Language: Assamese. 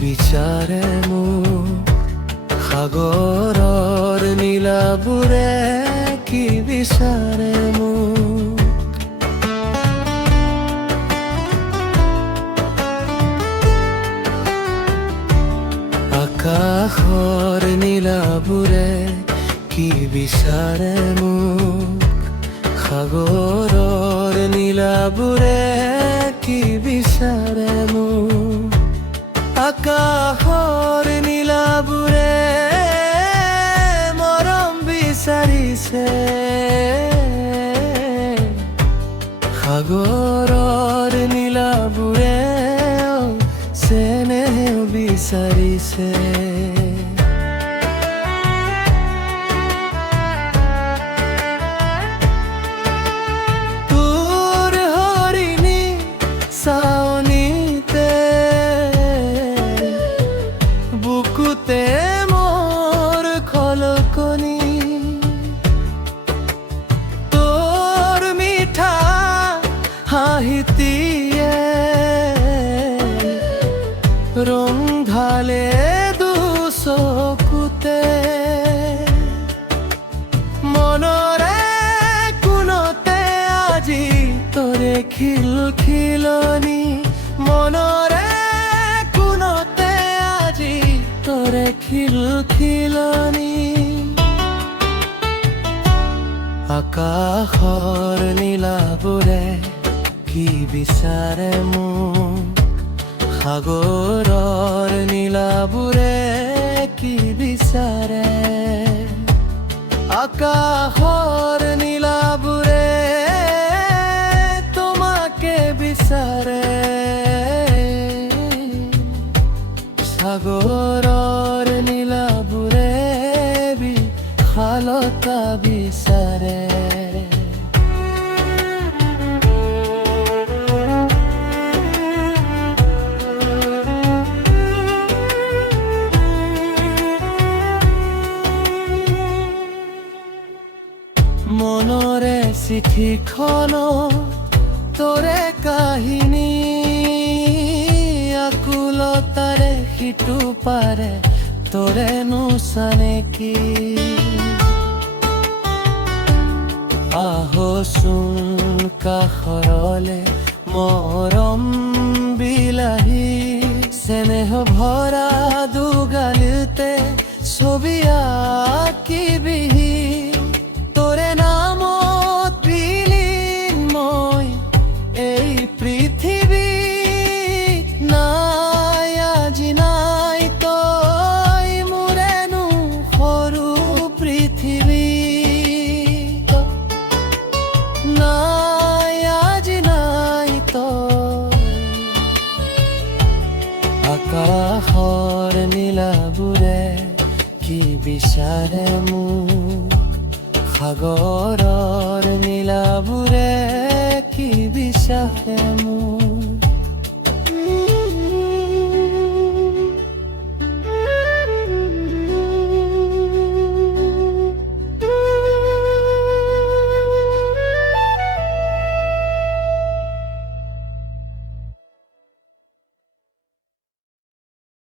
বিচাৰে মোক সাগৰৰ নীলাবোৰে কি বিচাৰে মোক আকাশৰ নীলাবোৰে কি বিচাৰে মোক সাগৰৰ নীলাবোৰে কি বিচাৰে মোক আকাশৰ নীলাবোৰে মৰম বিচাৰিছে সাগৰৰ নীলাবোৰে চেনেহ বিচাৰিছে বুকুতে মোৰ খলকনি তোৰ মিঠা হাঁহিটিয়ে ৰং ঢালে দুচকুতে মনৰে কোনতে আজি তোৰে খিলখিলনি মনৰে তোৰে খিলখিলনি আকাশৰ নীলাবোৰে কি বিচাৰে মোক সাগৰৰ নীলাবোৰে কি বিচাৰে আকাশৰ নীলাবোৰে তোমাকে বিচাৰে সাগৰৰ নীলাবোৰে বিশালতা বিচাৰে মনৰে চিঠিখন তোৰে কাহিনী আকুলতাৰে সিটো পাৰে তোৰে নোচানে কি আহচোন কাষৰলে মৰম বিলাহী চেনেহ ভৰা দুগালতে ছবি আঁকিবিহি তোৰে নামত বিলীন মই এই পৃথিৱী নাই আজি নাই তই মোৰেনো সৰু পৃথিৱী নাই আজি নাই তই আকাশৰ নীলাবোৰে কি বিচাৰে মোক সাগৰৰ নীলাবোৰে কি বিচাৰে মোক